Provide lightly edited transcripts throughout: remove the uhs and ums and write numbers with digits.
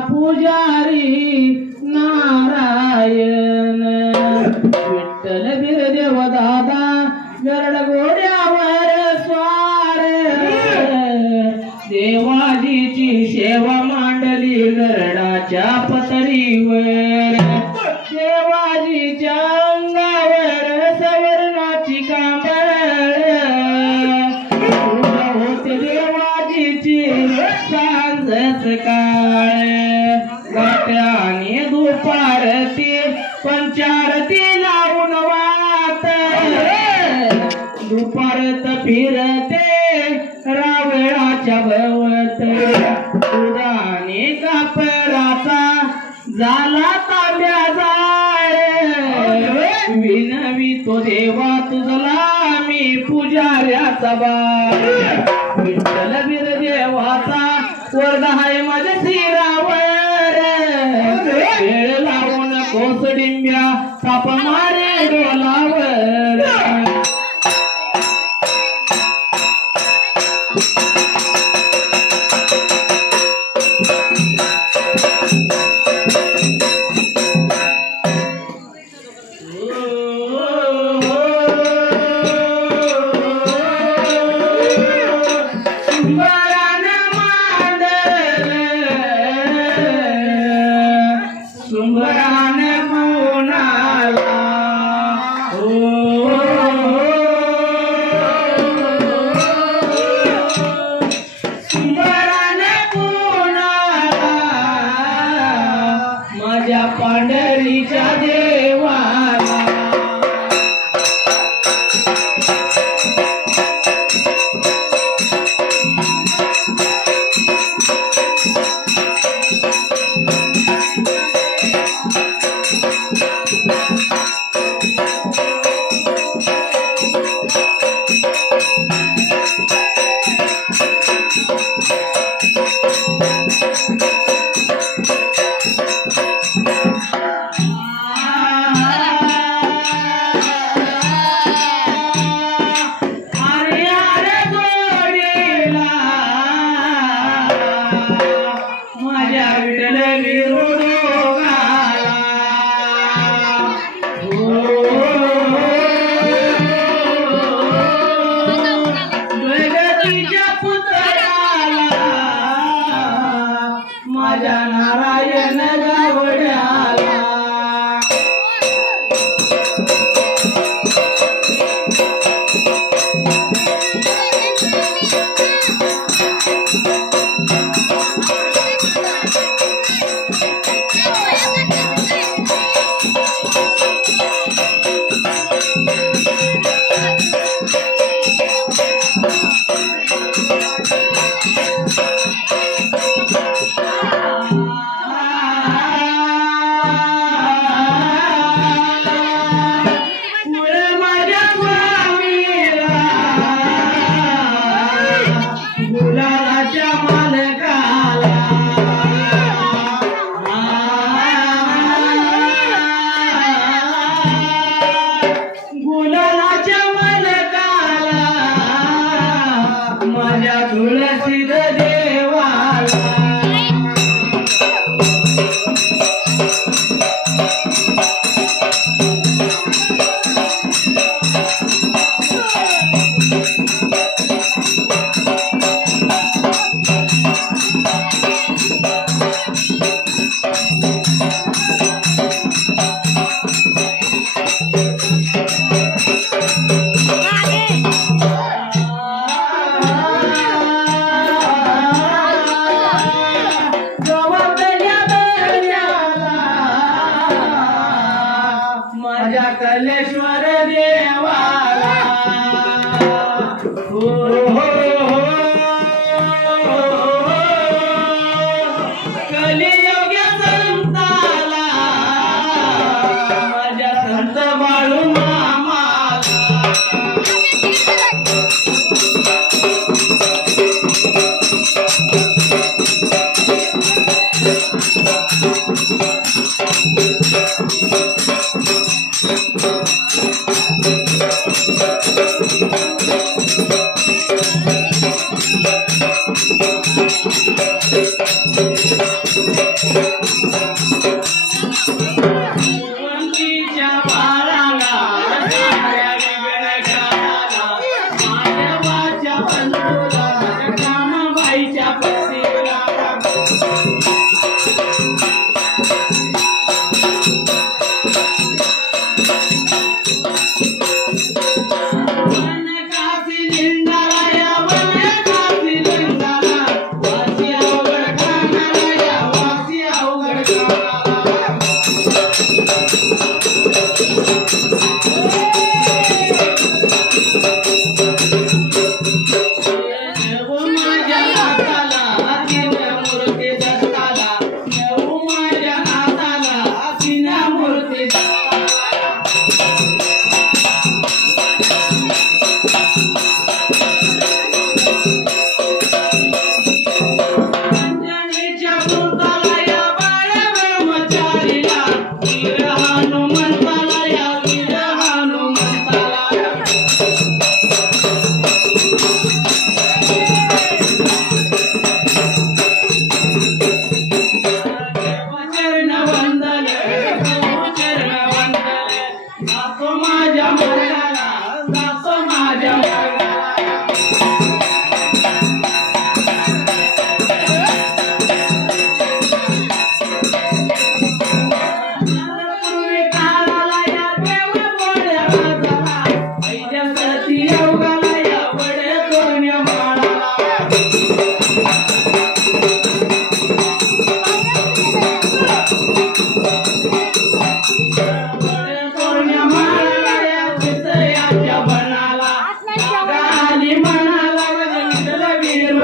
पुजारी नारायण विठ्ठल बिरदेव दादा गरड घोड्यावर स्वार देवाजीची सेवा मांडली गरडाच्या पतरीवर देवाजीच्या अंगावर सवर्णाची कांबळ होते देवाजीची सांज सकाळ गात्याने दुपारती पंचारती लावून वात दुपारत फिरते रावळाच्या भवत उदाने कापराचा झाला तांब्या जाळ विनवी तो देवा तुझला मी पुजाऱ्याचा बाळ विठ्ठल बिरदेवाचा वरद हाय माझ्या शिरावर वेळ लावून कोसडिंब्या ताप मारे डोलावर माझ्या पांढरीच्या देवाला माझ्या नारायण गावड्याला कलेश्वर देवाला हो हो कलियोग्य संताला माझ्या संत बाळू मामाला तोरण्या माळाला तोरण्या माळाला चितळ्याच्या बनाला गाली म्हणाला विठ्ठल वीर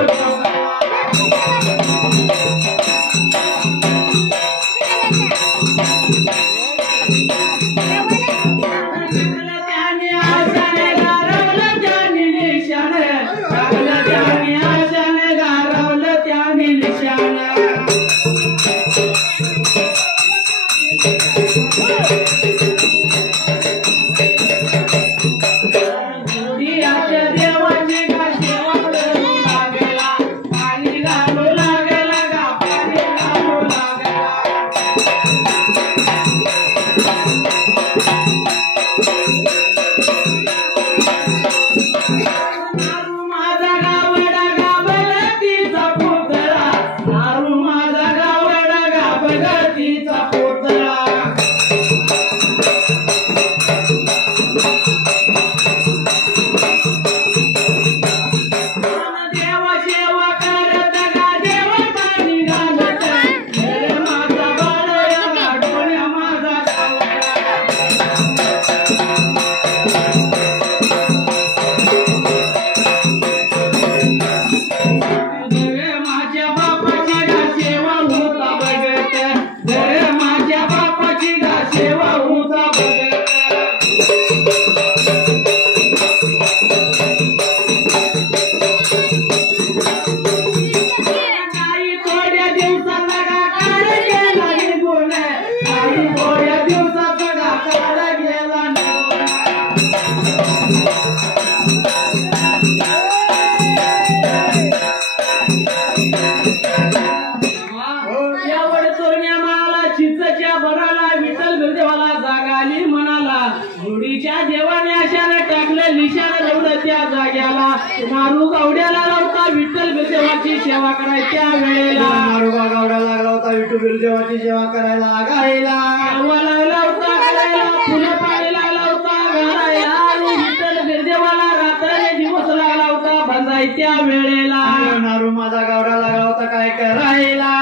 त्याने आशाने गारवलं त्याने निशाण टाकलं त्याने आशाने गारवलं त्याने निशाण जोडियाच्या देवाची गा सेवा करू लागला पाणी घालू लागला गा पाणी घालू लागला नारू माझा गावडा गाभला तिचा पुतळा नारू माझा गावडा गाभला तिचा पुतळा देवा सेवा करत गा देवा पाणी घालत रे माझा बाळया डोळ्या माझा गावडा रे माझ्या बापाची गा सेवा होता बघत रे माझ्या बापाची गा सेवा होता बघत काही थोड्या दिवसाचा गा काळ गेला निघून काही थोड्या दिवसाचा गा काळ गेला निघून यावड तोरण्या माळाला चिंचच्या भराला विठ्ठल बिरदेवाला जागाली म्हणाला जोडीच्या देवाने अशाने टाकलं निशाण लावलं त्या जाग्याला नारू गावड्याला लावता विठ्ठल बिरदेवाची सेवा करायच्या वेळेला नारू गावडा लागला होता विठू बिरदेवाची सेवा करायला आगायला देवा लागला होता करायला फुलं पाणी लागला होता घालायला आणि विठ्ठल बिरदेवाला रात्राने दिवस लागला होता बंधायच्या वेळेला नारू माझा गावडा लागला होता काय करायला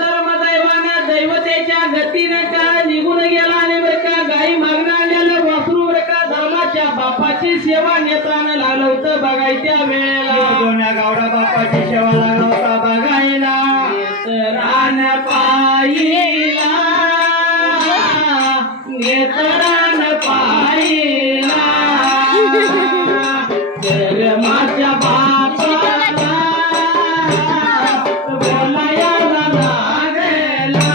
धर्म दैवानं दैवतेच्या गतीने काळ निघून गेला आणि बरं का गाई मागणं आलेलं वासरू बरं का धर्माच्या बापाची सेवा नेत्रानं लागलं होतं बघायच्या वेळेला दोन्या गावडा बापाची सेवा लागला होता बघायला नेत्रान पाहिला नेत्रान पाहिला धर्माच्या बापाला बोलायला लागला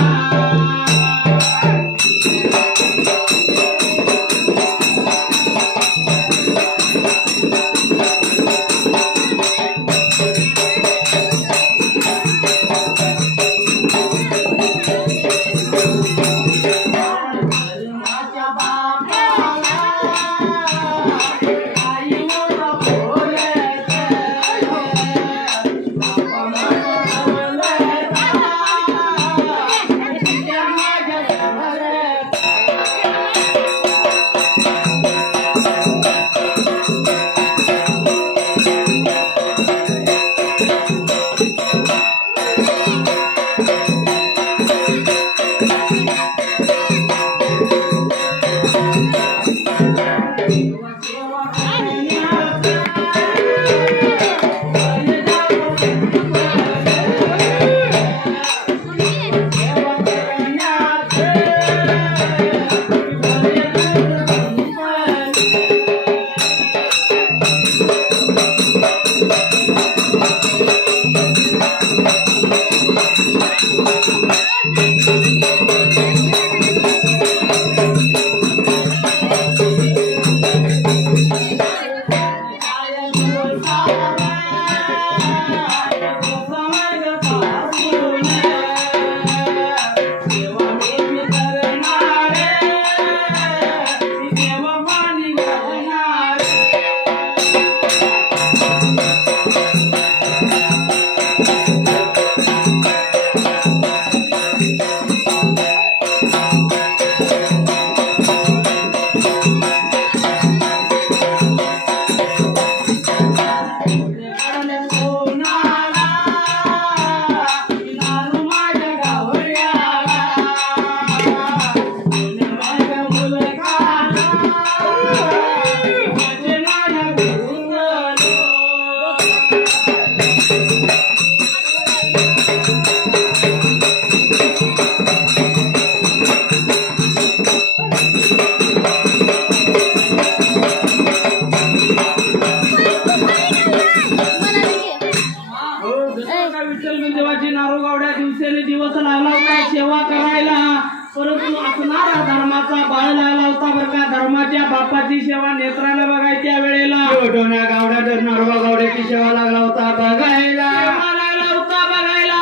बरं का धर्माच्या बापाची सेवा नेत्राला बघाय त्या वेळेला डोण्या गावड्या नारोबा गावड्याची सेवा लागला होता बघायला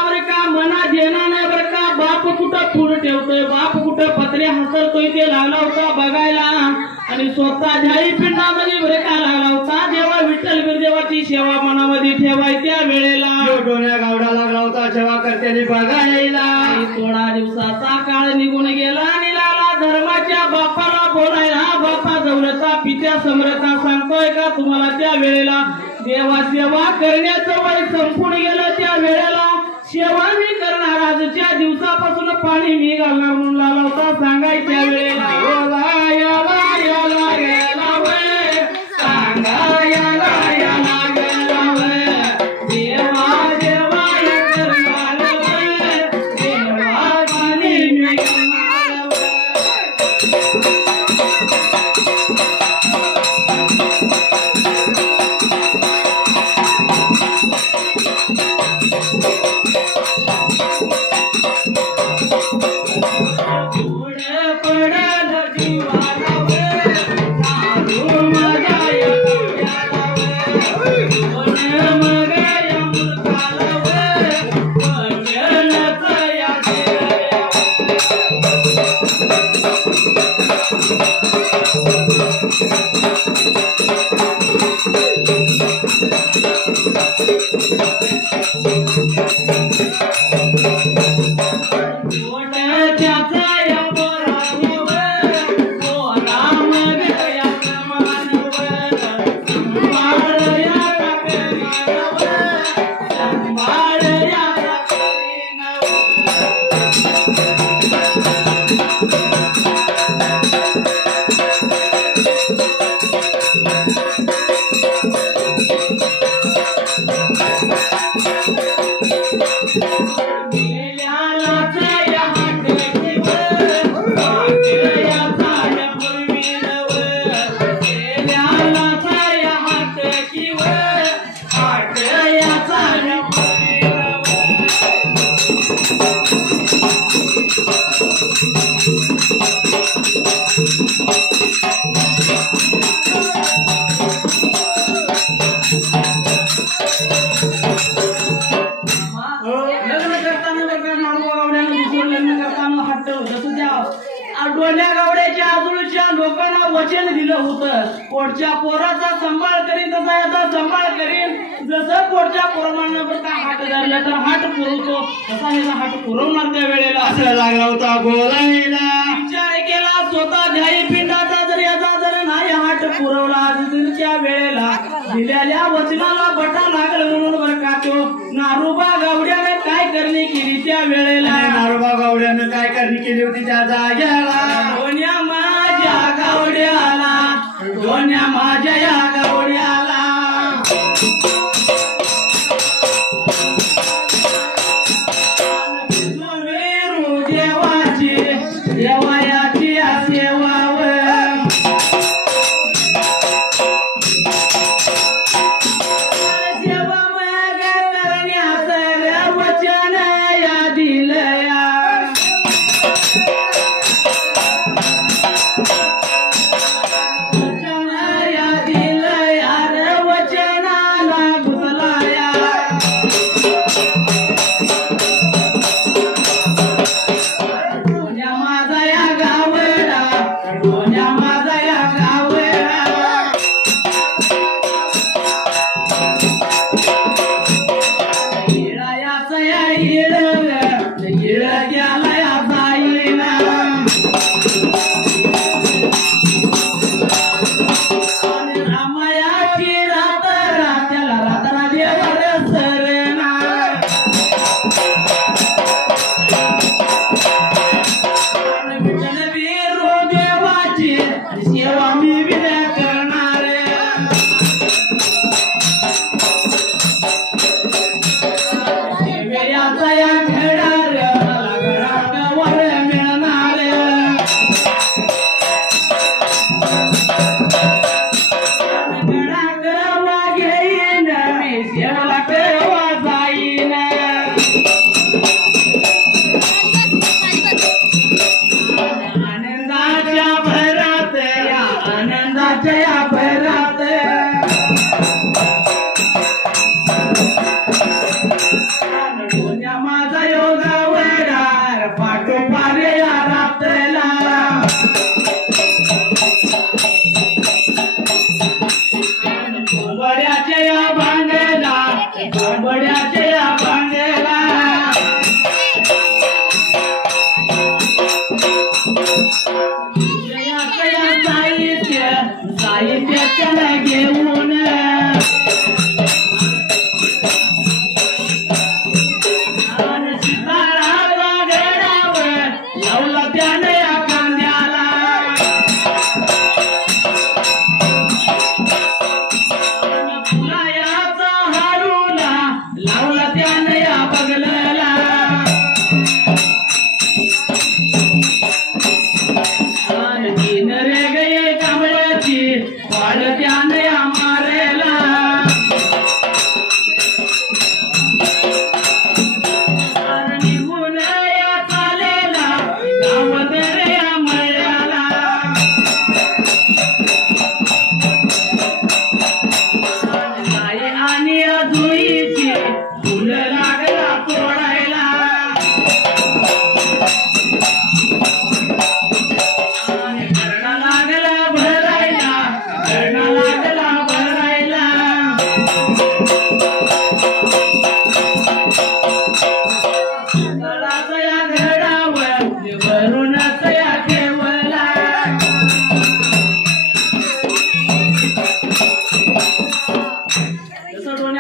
बरं का मनात येणार नाही बरं का बाप कुठं फुल ठेवतोय बाप कुठं पत्रे हसरतोय ते लागला होता बघायला आणि स्वतः झाई पिंडामध्ये बरं का लागला होता जेव्हा विठ्ठल बिरदेवाची सेवा मनामध्ये ठेवाय त्या वेळेला डोण्या गावडा लागला होता सेवा करत्याने बघायला. थोडा दिवसाचा काळ निघून गेला आणि लागला धर्माच्या बापाला बोलायला बापा जवळचा पित्या समरता सांगतोय का तुम्हाला त्या वेळेला देवा सेवा करण्याचं वय संपून गेलं त्या वेळेला सेवा मी करणार आजच्या दिवसापासून पाणी मी घालणार म्हणून लागला होता सांगाय त्या वेळेला डोण्या गावड्याच्या आजूबाजूच्या लोकांना वचन दिलं होतं पोटच्या पोराचा सांभाळ करीन तसा याचा सांभाळ करीन जसं पोटच्या पोरांना बरं हात धरला तर हात पुरवतो तसा याचा हात पुरवणार त्या वेळेला असं लागला होता बोलायला. विचार केला स्वतः झाई पिंडाचा जर याचा जर नाही हात पुरवला त्या वेळेला दिलेल्या वचनाला बटा लागल म्हणून बरं का तो नारोबा गावड्याने काय करणी केली त्या वेळेला नारोबा गावड्यानं काय करणी केली होती त्या जाग्याला डोण्या माझ्या गावड्याला डोण्या माझ्या या गावड्याला देवाची देवायाची सेवावर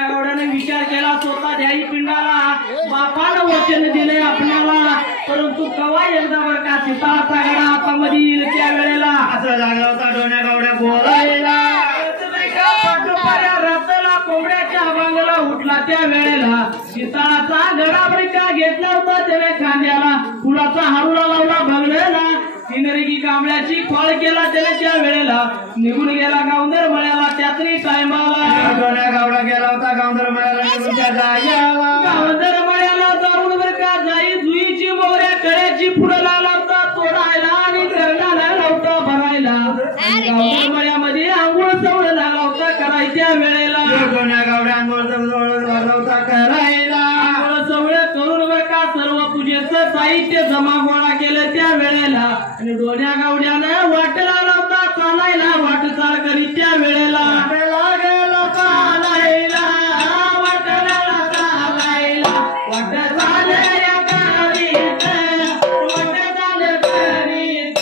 गावड्याने विचार केला स्वतः द्याई पिंडाला बापानं वचन दिले आपल्याला परंतु कवा एकदा बर का सीताचा गडा हातामध्ये येईल त्या वेळेला असं लागला होता डोण्या गावड्या बोलायला रथाला कोंबड्याच्या बांगला उठला त्या वेळेला सीताचा गडा बरिका घेतला होता त्याने खांद्याला फुलाचा हारूला लावला भगलेला किनरगी कांबळ्याची खोळ केला त्याने त्या वेळेला निघून गेला गावंदर मळ्याला त्यातरी टायमाला डोण्या गावडा गेला होता गावंदर मळ्याला निघून त्या जाग्याला गावंदर मळ्याला जाऊन बर का जाई जुईची मोहऱ्या कळ्याची फुलं लावला होता तोडायला आणि करणाला लावता भरायला गावंदर मळ्यामध्ये आंघोळ चवळ झाला होता करायच्या वेळेला डोण्या गावड्या आंघोळ होता करायला आंघोळ चवळ करून बर का सर्व पूजेचं साहित्य जमा गोळा केलं त्या वेळेला आणि डोण्या गावड्यानं वाट लावला होता चालायला वाटचाल करीत त्या वेळेला गेला चालायला वाटला चालायला वाट चालया करीत वाट चाल करीत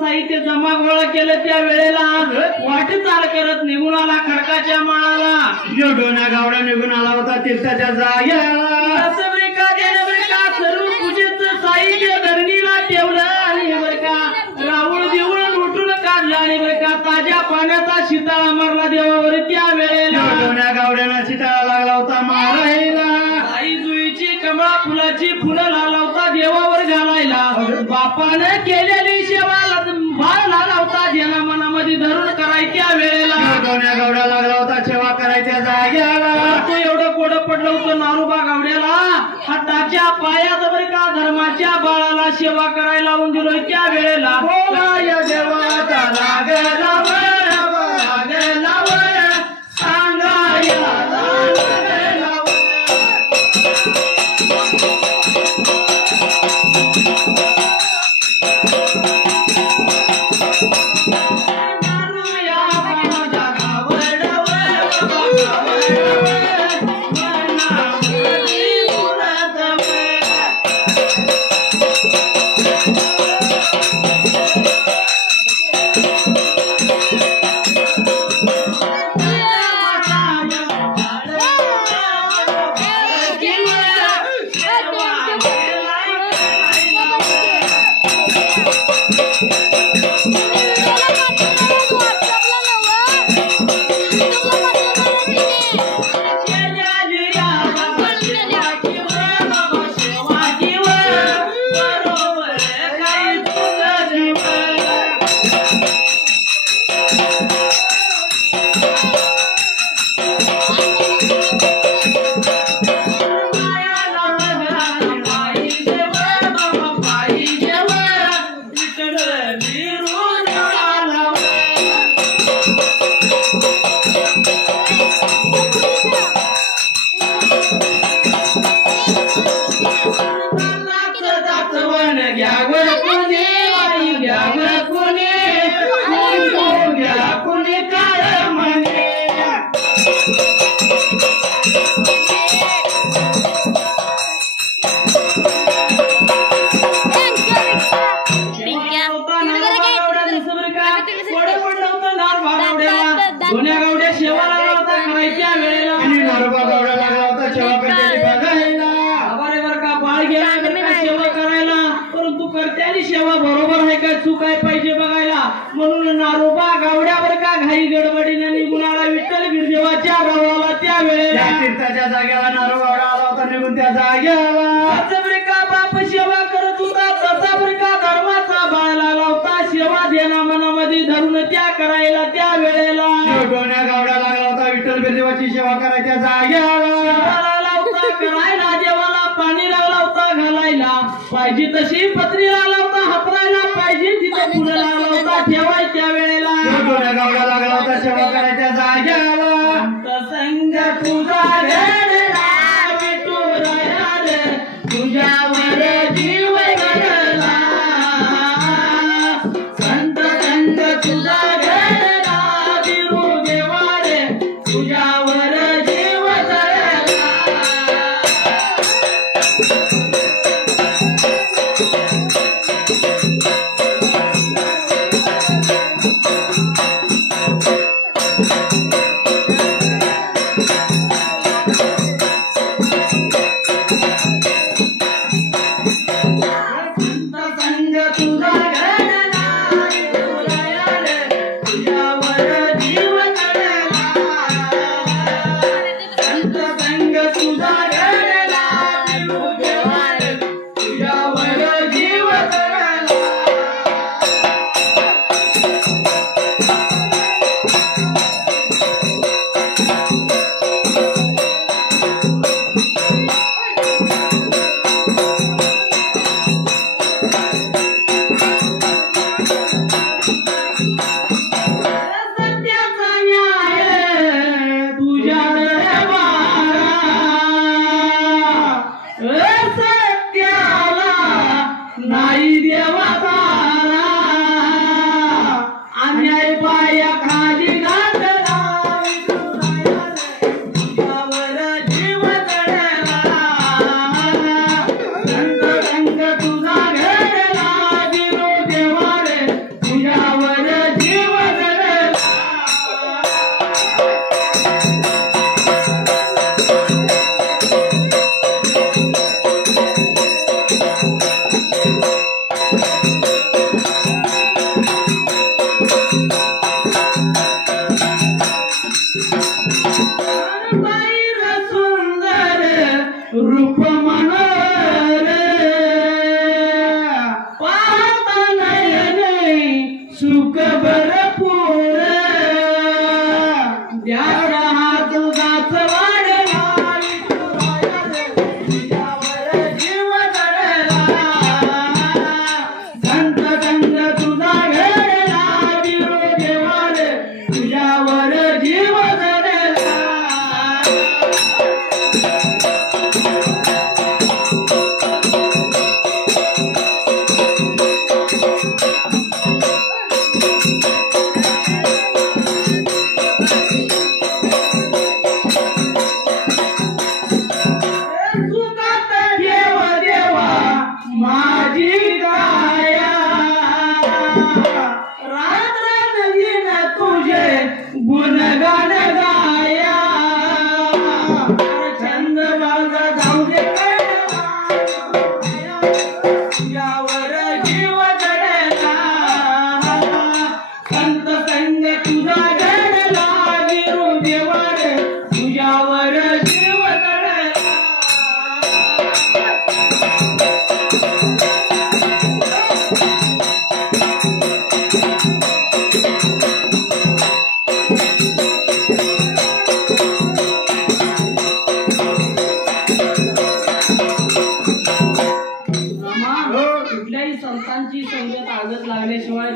साहित्य जमा गोळा केलं त्या वेळेला वाटचाल करत निघून आला खडकाच्या माळाला. डोण्या गावड्या निघून आला होता तीर्थाच्या जाग्याला. गुलाबाची फुलं लावता देवावर घालायला बापाने केलेली सेवा बाळ लावता ज्याला मनामध्ये धरून करायच्या वेळेला दोन्या गवड्या लागला होता सेवा करायच्या जाग्याला तू एवढं कोडं पडलं होतं नारोबा गावड्याला हाताच्या पायात बरं का धर्माच्या बाळाला सेवा करायला लावून दिलोय त्या वेळेला बोलाय देवाचा लागला सोन्या गावड्या सेवा लागला होता करायच्या वेळेला आणि नारोबा गावड्या लागला होता सेवा करण्याची बघायला आभार बर का बाळ गेला बरं का सेवा करायला परंतु करत्यानी सेवा बरोबर आहे का चूक आहे पाहिजे बघायला म्हणून नारोबा गावड्या बर का घाई गडबडीने निघून आला विठ्ठल बिरदेवाच्या गावाला त्या वेळेला तीर्थाच्या जागेला नारोबा गावडा आला होता निघून त्या जागेला बर का बाप सेवा करत होता तसा बर का धर्माचा बाळ लागला होता सेवा देणा मनामध्ये धरून त्या करायला त्या वेळेला दोन्या गावड्या लागला होता विठ्ठल बिरदेवाची सेवा करायच्या जाग्याला करायला देवाला पाणी लागला होता घालायला पाहिजे तशी पत्री लागला होता हातरायला पाहिजे तिथं फुलं लागला होता ठेवायच्या वेळेला दोन्या गावड्या लागला होता सेवा करायच्या जाग्याला संग तुझा घडला विठुराया रे तुझ्यावर जीव घडला संत संग तुझा घडला बिरुदेवा रे तुझ्यावर जीव घडला केल्याशिवाय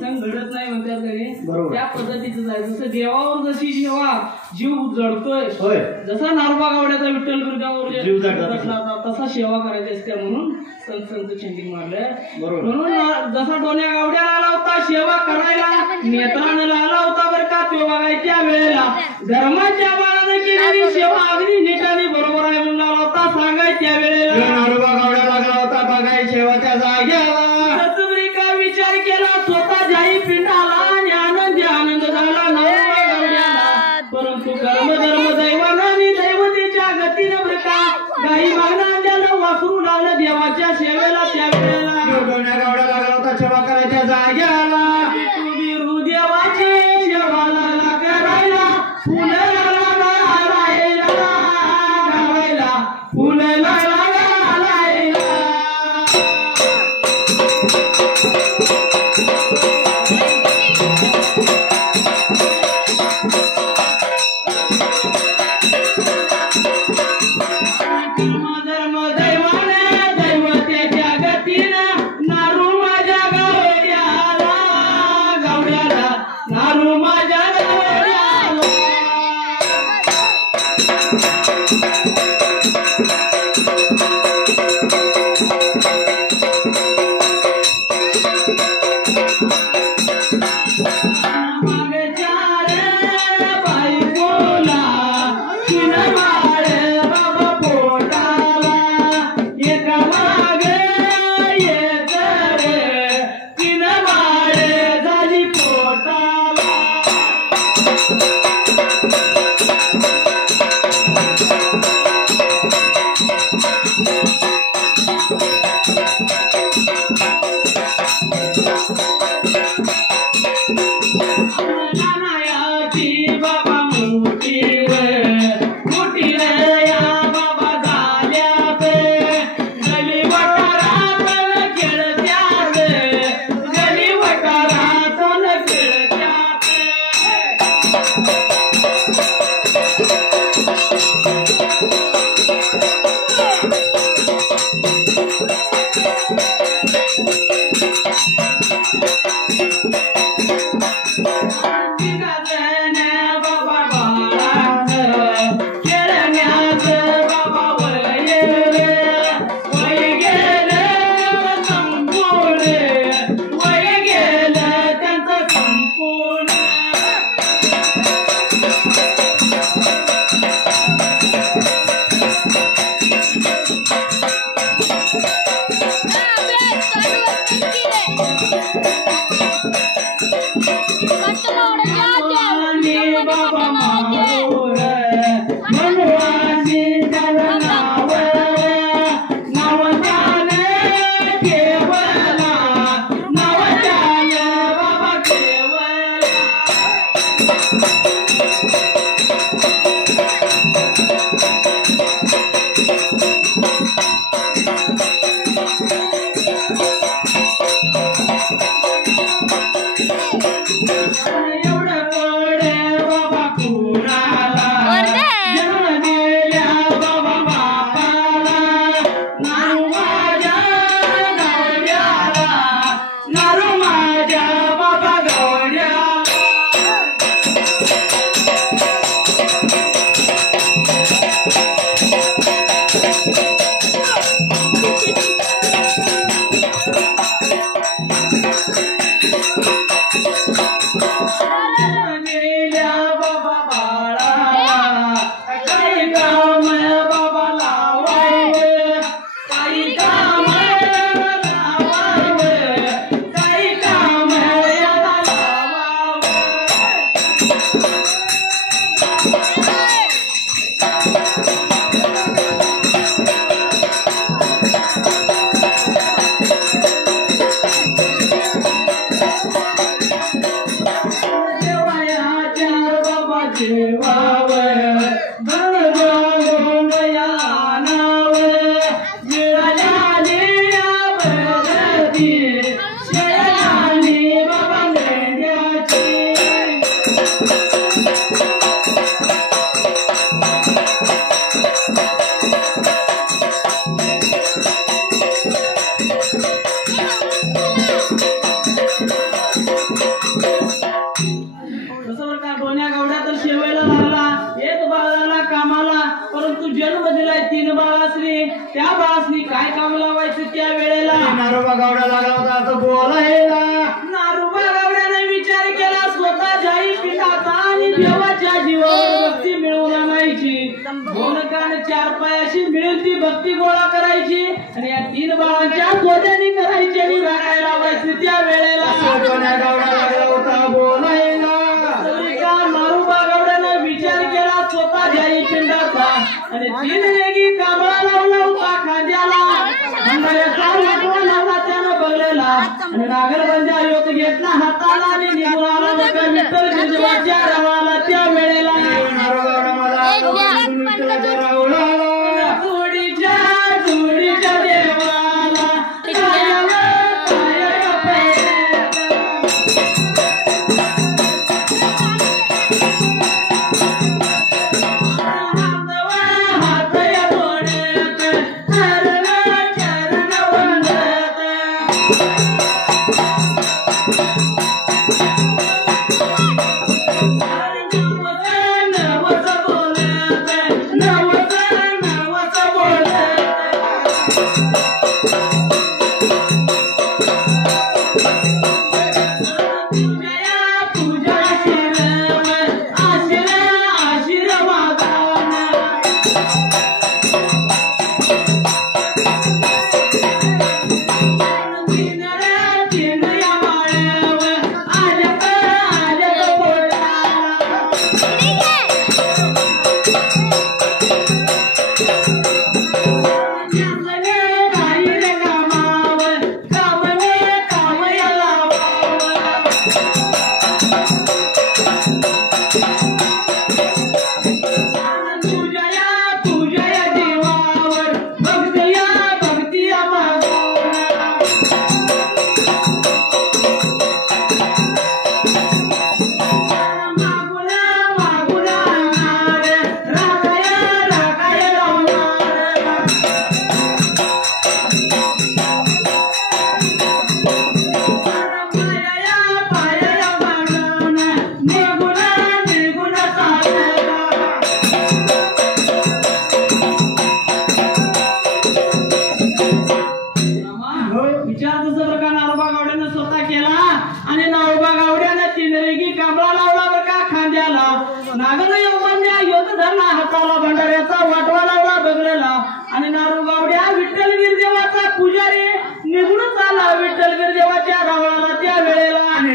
सण घडत नाही म्हणतात तरी बरोबर. त्या पद्धतीचं जायचं. जसं देवावर जशी जेव्हा जीव जडतोय, होय. जसा नारोबा गावड्याचा विठ्ठल बिरगावर जीव जडला तसा सेवा करायची असते म्हणून संत चेंडिंग मारलंय. बरोबर. म्हणून जसा डोन्या गावड्याला आला होता सेवा करायला, नेत्रानं लाला होता बरं का तो बघायच्या वेळेला धर्माच्या बाळानं केलेली सेवा अगदी नीटाने बरोबर आहे म्हणून लाला होता सांगायच्या वेळेला. नारोबा गावड्या लागला होता बघाय शेवाच्या जाग्याला. का विचार केला स्वतः जाई पिंडाला आणि आनंद झाला नारोबा गावड्याला. परंतु कर्म धर्म दैवानं आणि दैवतेच्या गतीनं बरं का गाई मागणाऱ्याला वासरू लागलं देवाच्या सेवेला. त्या वेळेला डोन्या गावड्या लागला होता सेवा करायच्या जाग्याला. तुम्ही देवाची सेवा लागला करायला, फुलं लागला गावायला, फुलं लागला गावायला. धर्म दैवानं दैवतेच्या गतीनं नारू माझ्या गावड्याला, नारू माझ्या गावड्याला. मोठी या बाबा झाल्या गली वाटारा नारोबा गावडा लागला होता असं बोलायला. नारोबा गावड्याने विचार केला स्वतःच्याही पिठाचा आणि देवाच्या जीवावर भक्ती मिळवून आणायची. दोन कान चार पायाशी मिळेल ती भक्ती गोळा करायची आणि या 3 बाळांच्या सोन्यानी करायची आणि राखायला लावायची. त्या वेळेला सोन्या गावडा लागला होता बोलायला. नारोबा गावड्यानं विचार केला स्वतःच्याही पिंडाचा आणि 3 रेगी कांबळा लावला होता खांद्याला. भंडाऱ्याचा वाटवा लावला त्यानं बघलेला आणि नागरबंजा योग घेतला हाताला आणि निघून आला होता विठ्ठल गिरजेवाच्या रावाला. त्या वेळेला नारोबा मला विठ्ठलाच्या रावळाला जोडीच्या देवाला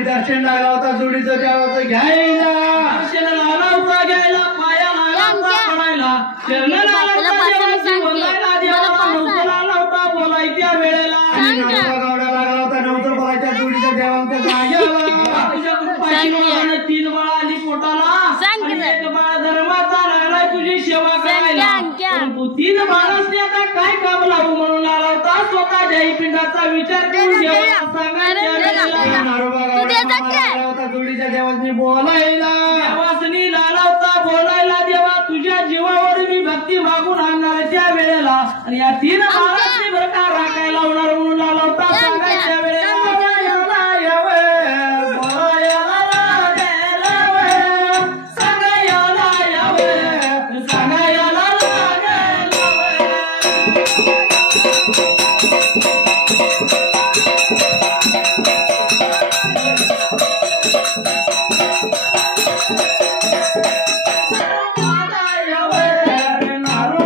दर्शन लागला होता जोडीचं देवाचं घ्यायला. दर्शन लागला होता घ्यायला पाया लागला होता पडायला चरण लागला होता देवाची बोलायला देवाला नव्हतं लागला होता बोलायच्या वेळेला. नारोबा गावडा लागला होता नव्हतं बोलायच्या जोडीच्या देवांच्या जाग्याला. तुझ्या कृपाची वळण 3 बाळ आली पोटाला आणि 1 बाळ धर्माचा लागलाय तुझी सेवा करायला. परंतु 3 बाळांनी आता काय काम लावू म्हणून आला होता स्वतःच्याही पिंडाचा विचार करून देवाला सांगायच्या वेळेला. नारोबा होता जोडीच्या देवांनी बोलायला. देवासनी लागला होता बोलायला देवा तुझ्या जीवावर मी भक्ती मागून आणणार त्या वेळेला आणि या 3 बाळांनी बरं का राखायला लावणार म्हणून लागला होता सांगायच्या वेळेला. Naru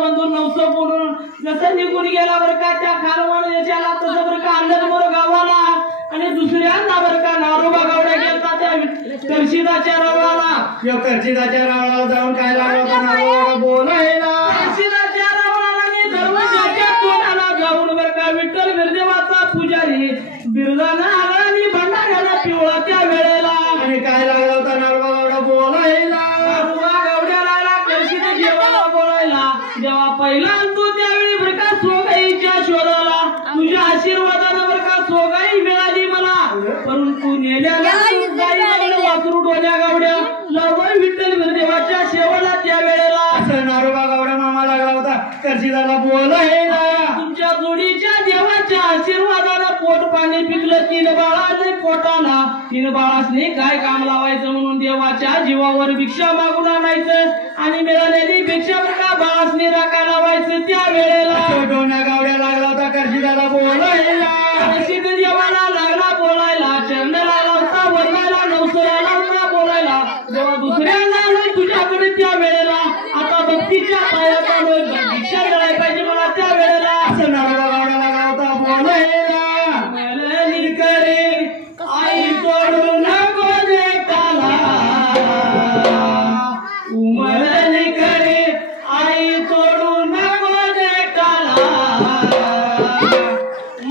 बंधू नवसं बोलून जसं निघून गेला बरं का त्या खालवान याच्याला तसं बरं का अंडरमोर गावाला आणि दुसऱ्यांदा बरं का नारोबा गावड्या गेलता त्या कर्शिदाच्या रावळाला कर्शिदाच्या रावळाला जाऊन काय लागलं होतं नारोबा बोलायला कर्शिदाच्या रावळाला आणि दरवाजाच्या तोंडाला जाऊन बरं का विठ्ठल बिरदेवाचा पुजारी बिरदाना आला आणि भंडाऱ्याला पिवळा त्या वेळेला आणि काय लागलं होतं नारोबा गावडा बोलायला गवड्याला कर्शिद देवाला बोलायला जेव्हा पहिला तू त्यावेळी बरं का सोगाईच्या शोधाला तुझ्या आशीर्वादानं बरं का सोगाई मिळाली मला परंतु नेल्याला वासरू डोल्या गावड्या लवकर विठ्ठल बिरदेवाच्या शेवाला त्या वेळेला असं नारोबा गावडा मामा लागला होता कर्शिदाला बोलायला तुमच्या जोडीच्या देवाच्या आशीर्वादानं पोट पाणी पिकलं 3 बाळाने पोटाला 3 बाळासने काय काम लावायचं म्हणून देवाच्या जीवावर भिक्षा मागून आणायचं आणि मिळालेली भिक्षा का बाळासने राखा लावायचं त्या वेळेला डोण्या गावड्या लागला होता कर्शिदाला बोलायला कर्शिद देवाला लागला बोलायला चरणाला लावता वरणाला नवसला लावता बोलायला जेव्हा दुसऱ्यांना आलोय तुझ्याकडे त्या वेळेला आता भक्तीच्या पायात आलोय भिक्षा मिळायला पाहिजे मला त्या वेळेला असं नारोबा गावडा लागला होता बोलायला मलनी करे आई तोडू नको देताला उमलनी करे आई तोडू नको देताला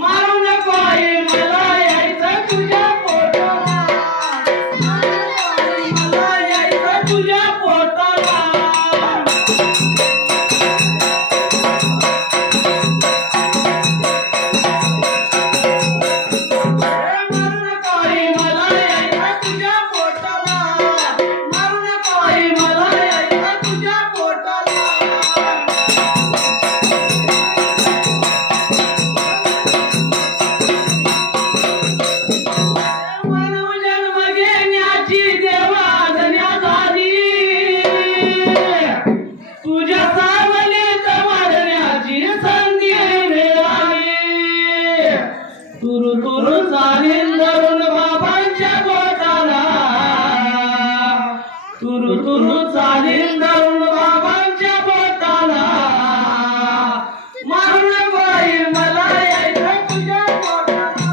मारू नको आई मला यायचं तुझ्या पोटाला मला यायचं तुझ्या पोटाला तुरु तुरु चालील धरून बाबांच्या बोटाला तुरु तुरु चालील धरून बाबांच्या बोटाला मारू नको आई मला यायचं तुझ्या पोटाला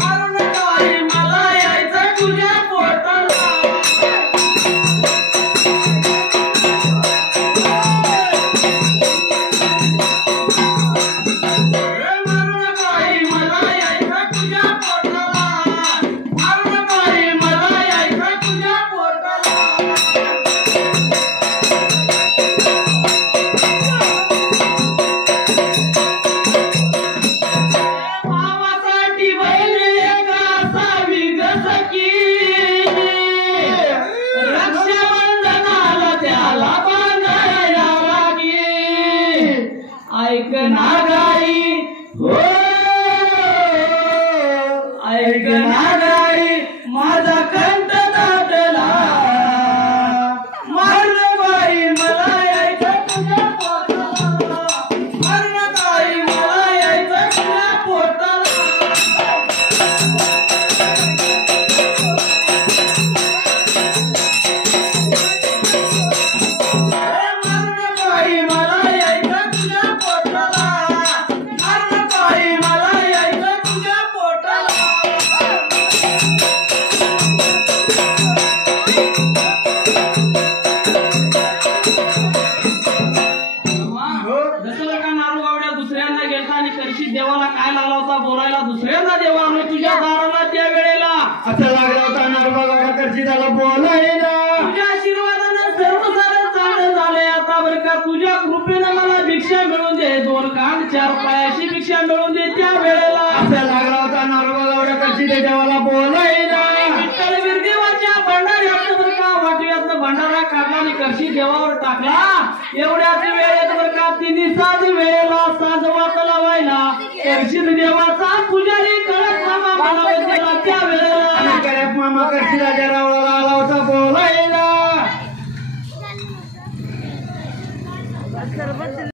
मारू नको आई मला यायचं तुझ्या पोटाला ऐकना गाई हो ऐकना गाई माझा कंठ दाटला मारलं बाई मला यायचं तुझ्या पोटाला मारलं बाई मला यायचं तुझ्या पोटाला देवाला काय लागला होता बोलायला दुसऱ्यांदा देवा आम्ही तुझ्या दाराला त्या वेळेला असं लागला होता नारोबा गावडा कर्शिदाला बोलायला तुझ्या आशीर्वादानं सर्व सारं चांगलं झालंय आता बरं का तुझ्या कृपेनं मला भिक्षा मिळून दे 2 कान 4 पायाची भिक्षा मिळून दे त्या वेळेला असं लागला होता नारोबा गावडा कर्शिदे देवाला बोलायला विठ्ठल बिरदेवाच्या भंडाऱ्यात बरं का वाटव्यातनं भंडारा काढला आणि कर्शी देवावर टाकला एवढ्याच वेळेत बरं का 3 साज वेळेला साज वाट लावायला कर्शी देवा